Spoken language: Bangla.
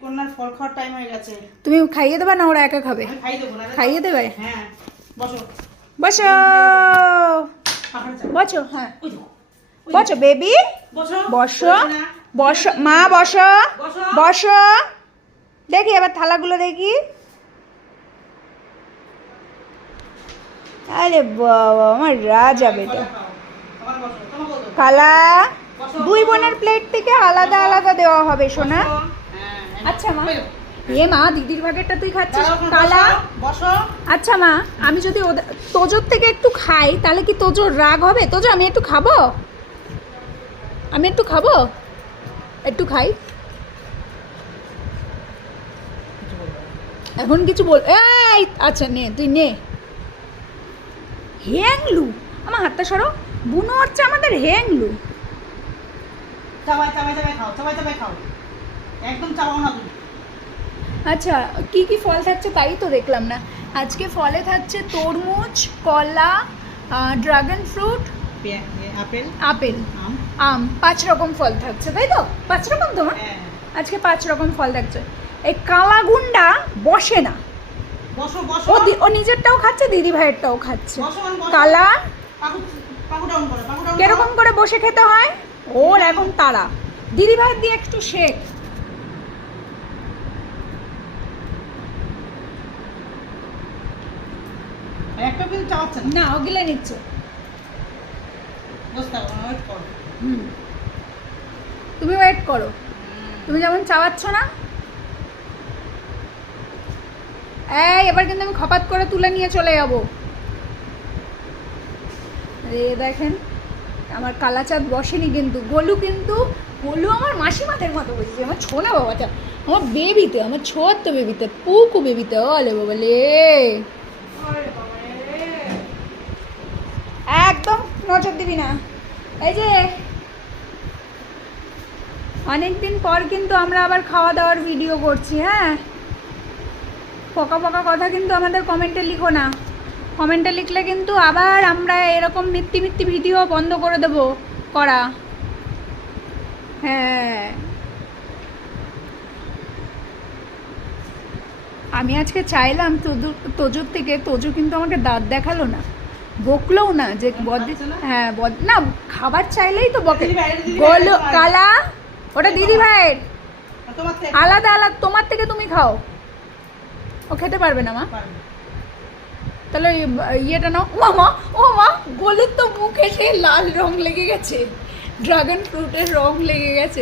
কন্যার ফল খাওয়ার টাইম হয়ে গেছে। তুমি খাইয়ে দেবা না ওরা একা খাবে? আমি খাইয়ে দেবো না। খাইয়ে দেবে? হ্যাঁ বসো বসো বসো। হ্যাঁ বসো বেবি, বসো বসো বসো মা, বসো বসো। দেখি এবার থালাগুলো দেখি। আরে বাবা আমার রাজা বেটা। কালা দুই বোনের প্লেট থেকে আলাদা আলাদা দেওয়া হবে সোনা। আচ্ছা মা, এ মা দিদির ভাগেরটা তুই খাচ্ছিস কালা। আচ্ছা মা, আমি যদি তোজোর থেকে একটু খাই তাহলে কি তোজোর রাগ হবে? তোজো আমি একটু খাবো, আমি একটু খাবো, একটু খাই। এখন কিছু বল। এই আচ্ছা নে, তুই নে। হ্যাংলু, আমার হাতটা সরো। বুনো হচ্ছে আমাদের হ্যাংলু। চাবাই চাবাই চাবাই খাও, চাবাই চাবাই খাও, একদম চাবাও না তুমি। আচ্ছা কি কি ফল থাকছে তাই তো দেখলাম না। আজকে ফলে থাকছে তরমুজ, কলা, ড্রাগন ফ্রুট, আপেল, আপেল, আম, 5 রকম ফল থাকছে তাই তো? 5 রকম তো মা? আজকে 5 রকম ফল থাকছে। এই কালাগুন্ডা বসে না, বসো বসো। ও নিজেরটাও খাচ্ছে, দিদি ভাইয়েরটাও খাচ্ছে। বসো বসো। কালা পাকু ডাউন করো, পাকু ডাউন। কিরকম করে বসে খেতে হয় ওর এখন তারা। দিদি ভাইয়ের দিয়ে একটু শেখ। একটা কিন্তু চাওয়াচ্ছে না। না ওগুলো নিচ্ছে। বসতে হবে না, ওয়েট করো। তুমি ওয়েট করো, তুমি যেমন চাওয়াচ্ছ না। এই এবার কিন্তু আমি খপাত করে তুলে নিয়ে চলে যাবো। দেখেন আমার কালাচাঁদ বসেনি কিন্তু। গোলু কিন্তু, গোলু আমার মাসিমাদের মতো বসেছে। আমার ছোনা বাবাটা, আমার বেবিতে, আমার ছোট্ট বেবিতে, পুকু বেবিতে। ওলে বাবা লে, একদম নজর দিবি না। এই যে অনেকদিন পর কিন্তু আমরা আবার খাওয়া দাওয়ার ভিডিও করছি। হ্যাঁ, পকা পকা কথা কিন্তু আমাদের কমেন্টে লিখো না। কমেন্টে লিখলে কিন্তু আবার আমরা এরকম মিথ্যি মিথ্যি ভিডিও বন্ধ করে দেব করা। হ্যাঁ, আমি আজকে চাইলাম তোজুর থেকে, তোজু কিন্তু আমাকে দাঁত দেখালো না, বকলেও না যে হ্যাঁ না, খাবার চাইলেই তো বকে। বলো কালা, ওটা দিদি ভাইয়ের আলাদা আলাদা, তোমার থেকে তুমি খাও। ও খেতে পারবে না মা, তাহলে ইয়েটা নাও। ও মা গোলের তো মুখে সে লাল রং লেগে গেছে, ড্রাগন ফ্রুটের রং লেগে গেছে।